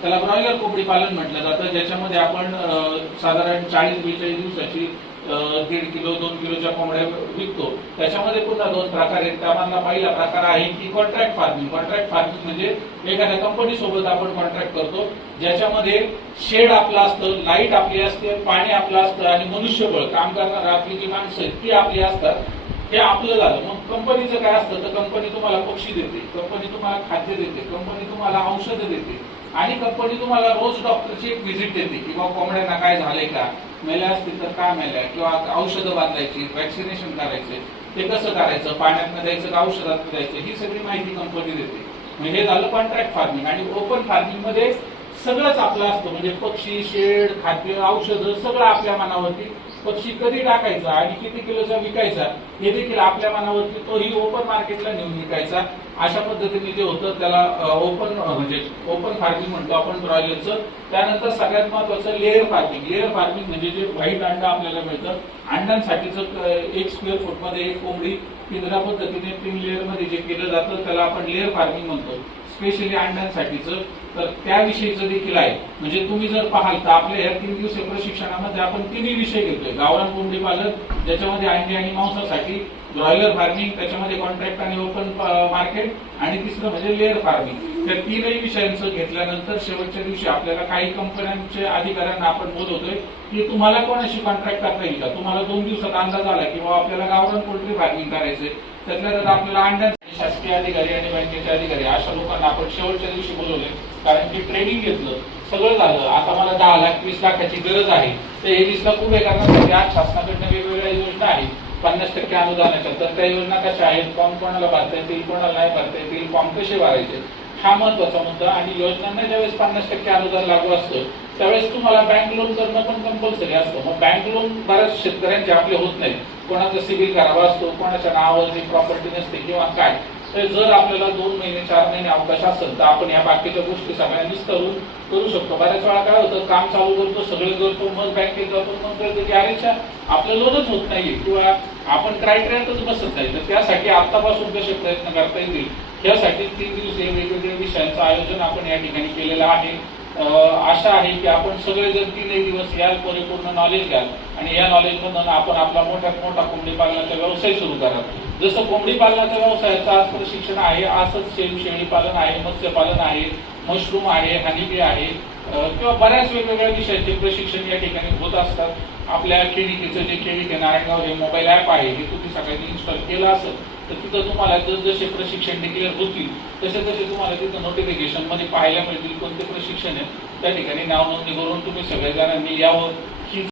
त्याला ब्रॉयलर कोंबडी पालन म्हटलं जातं ज्याच्यामध्ये आपण साधारण चाळीस बेचाळीस दिवसाची दीड किलो दोन किलोच्या कोंबड्या विकतो. त्याच्यामध्ये पुन्हा दोन प्रकार आहेत. त्यामधला पहिला प्रकार आहे की कॉन्ट्रॅक्ट फार्मिंग कॉन्ट्रॅक्ट फार्मिंग म्हणजे एखाद्या कंपनी सोबत आपण कॉन्ट्रॅक्ट करतो ज्याच्यामध्ये शेड आपलं असतं लाइट आपली असते पाणी आपलं असतं आणि मनुष्यबळ काम करणार आपली जी माणसं ती आपली असतात हे आपलं झालं. मग कंपनीचं काय असतं? तर कंपनी तुम्हाला पक्षी देते कंपनी तुम्हाला खाद्य देते कंपनी तुम्हाला औषधं देते. आणि कंपनी तुम्हाला रोज डॉक्टरची एक व्हिजिट देते किंवा कोंबड्यांना काय झालंय का? मेल्या असतील तर का मेल्या? किंवा औषधं बांधायची वॅक्सिनेशन करायचे ते कसं करायचं? पाण्यात द्यायचं का औषधात द्यायचं? ही सगळी माहिती कंपनी देते. म्हणजे हे झालं कॉन्ट्रॅक्ट फार्मिंग आणि ओपन फार्मिंगमध्ये सगळंच आपलं असतं. म्हणजे पक्षी शेड खाद्य औषधं सगळं आपल्या मनावरती पक्षी कधी टाकायचा आणि किती किलोचा विकायचा हे देखील आपल्या मनावरती तोही ओपन मार्केटला नेऊन विकायचा. अशा पद्धतीने जे होतं त्याला ओपन म्हणजे ओपन फार्मिंग म्हणतो आपण ब्रॉयलरचं त्यानंतर सगळ्यात महत्वाचं लेअर फार्मिंग लेअर फार्मिंग म्हणजे जे व्हाईट अंड आपल्याला मिळतं. अंड्यांसाठीच एक स्क्वेअर फूटमध्ये एक कोंबडी पिंजरा पद्धतीने तीन लेअरमध्ये जे केलं जातं त्याला आपण लेअर फार्मिंग म्हणतो. स्पेशली अंड्यांसाठीचं तर त्याविषयीचं देखील आहे म्हणजे तुम्ही जर पाहाल तर आपल्या या तीन दिवसीय प्रशिक्षणामध्ये आपण तिन्ही विषय घेतोय. गावरान कोंबडी पालन ज्याच्यामध्ये अंडी आणि मांसासाठी ब्रॉयलर फार्मिंग त्याच्यामध्ये कॉन्ट्रॅक्ट आणि ओपन मार्केट आणि तिसरं म्हणजे लेअर फार्मिंग त्या तीनही विषयांचं घेतल्यानंतर शेवटच्या दिवशी आपल्याला काही कंपन्यांच्या अधिकाऱ्यांना आपण बोलवतोय की तुम्हाला कोणाशी कॉन्ट्रॅक्ट करता येईल का? तुम्हाला दोन दिवसात अंदाज आला किंवा आपल्याला गावरान पोल्ट्री फार्मिंग करायचंय. त्यातल्या त्यात आपल्याला अंड्या शासकीय अधिकारी आणि बँकेचे अधिकारी अशा लोकांना आपण शेवटच्या दिवशी बोलवले कारण की ट्रेनिंग घेतलं सगळं झालं. आता मला दहा लाख वीस लाखाची गरज आहे. तर हे वीस लाख उभे करण्यासाठी आज शासनाकडनं वेगवेगळ्या योजना आहेत. पन्नास टक्के अनुदानाच्या तर त्या योजना कशा आहेत? फॉर्म कोणाला भरता येतील कोणाला नाही भरता येतील? फॉर्म कसे भरायचे? हा महत्त्वाचा मुद्दा आणि योजनांना ज्यावेळेस पन्नास टक्के अनुदान लागू असतं त्यावेळेस तुम्हाला बँक लोन करणं पण कंपल्सरी असतं. मग बँक लोन बऱ्याच शेतकऱ्यांचे आपले होत नाहीत. कोणाचा सिबिल खराब असतो कोणाच्या नावावरती प्रॉपर्टी नसते किंवा काय. तर जर आपल्याला दोन महिने चार महिने अवकाश असेल तर आपण या बाकीच्या गोष्टी सगळ्यांनीच करू करू शकतो. बऱ्याच वेळा काय होतं काम चालू करतो सगळे करतो मग बँकेत जातो मग करतो. की अरेच्या आपलं लोनच होत नाहीये. किंवा आपण क्रायटेरियातच बसत नाही. तर त्यासाठी आतापासून कसे प्रयत्न करता येतील? यासाठी तीन दिवसीय वेगवेगळ्या विषयांचं आयोजन आपण या ठिकाणी केलेलं आहे. आशा आहे की आपण सगळे जण तीनही दिवस याल परिपूर्ण नॉलेज घ्याल आणि या नॉलेज मधून आपण आपला मोठ्यात मोठा कोंबडी पालनाचा व्यवसाय सुरू करा जसं कोंबडी पालनाचा व्यवसायाचं आज प्रशिक्षण आहे असंच शेळी शेळी पालन आहे मत्स्यपालन आहे. मशरूम आहे हनीबी आहे किंवा बऱ्याच वेगवेगळ्या विषयाचे प्रशिक्षण या ठिकाणी होत असतात. आपल्या खेळिकेचं जे केणिके नारायणगाव हे मोबाईल ॲप आहे हे तुम्ही सगळ्यांनी इन्स्टॉल केलं असेल तर तिथं तुम्हाला जसे प्रशिक्षण डिक्लेअर होतील तसे तसे तुम्हाला तिथं नोटिफिकेशनमध्ये पाहायला मिळतील कोणते प्रशिक्षण आहे. त्या ठिकाणी नाव नोंदणी करून तुम्ही सगळेजणांनी यावं.